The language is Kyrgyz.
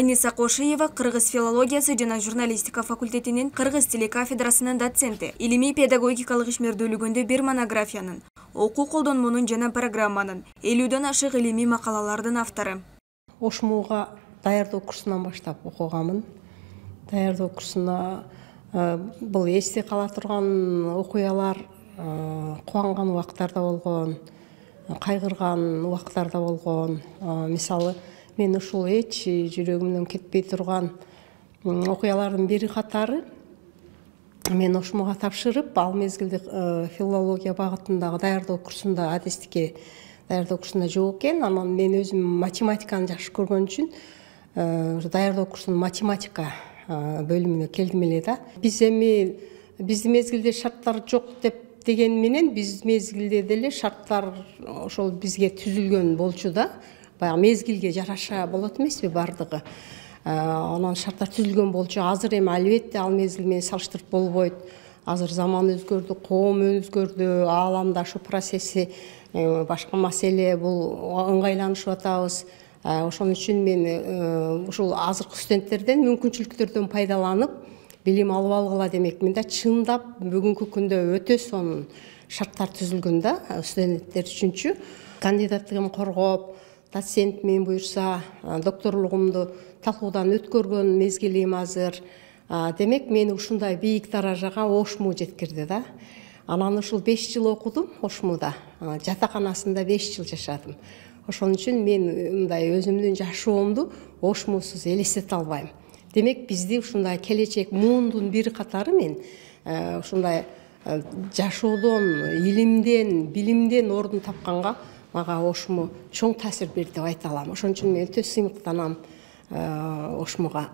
Майниса Кошиева кыргыз филологиясы жана журналистика факультетинин кыргыз тили кафедрасынын доценти. Илимий педагогикалык ишмердүүлүгүндө бир монографиянын, окуу колдонмонун жана программанын 50дөн ашык илимий макалалардын автору. Ошмуга даярдоо курсунан баштап окуганмын. Даярдоо курсуна бул эсте кала турган окуялар кубанган убактарда болгон, кайгырган убактарда болгон. Мисалы, мен ушул эч жүрөгүмдөн кетпей турган окуялардын бири катары мен ошмуга тапшырып, ал мезгилде филология багытындагы даярдоо курсунда, адистикке даярдоо курсунда жок экен. Анан мен өзүм математиканы жакшы көргөн үчүн даярдоо курсунун математика бөлүмүнө келдим эле да. Биздин мезгилде шарттар жок деген менен биз мезгилде деле шарттар ошол бизге түзүлгөн болчу да. Баягы мезгилге жараша болот эмеспи бардыгы. Анан шарттар түзүлгөн болчу. Азыр эми албетте ал мезгил менен салыштырып болбойт. Азыр заман өзгөрдү, коом өзгөрдү, ааламда ушу процесси башка маселе, бул ыңгайланышып атабыз. Ошон үчүн мен ушул азыркы студенттерден мүмкүнчүлүктөрдөн пайдаланып билим алып алгыла демекмин да. Чындап бүгүнкү күндө өтө сонун шарттар түзүлгөн да студенттер үчүнчү. Кандидаттыгымды коргоп, доцент мен буюрса докторлугумду талкуудан өткөргөн мезгилим азыр. Демек мени ушундай бийик даражага Ошму жеткирди да. Анан ушул 5 жыл окудум Ошмуда. Жатаканасында 5 жыл жашадым. Ошон үчүн мен мындай өзүмдүн жашоомду Ошмусуз элестете албайм. Демек бизди ушундай келечек муундун бири катары мен ушундай жашоодон, илимден, билимден ордун тапканга мага Ошму чоң таасир берди деп айта алам. Ошон үчүн мен өтө сыймыктанам Ошмуга.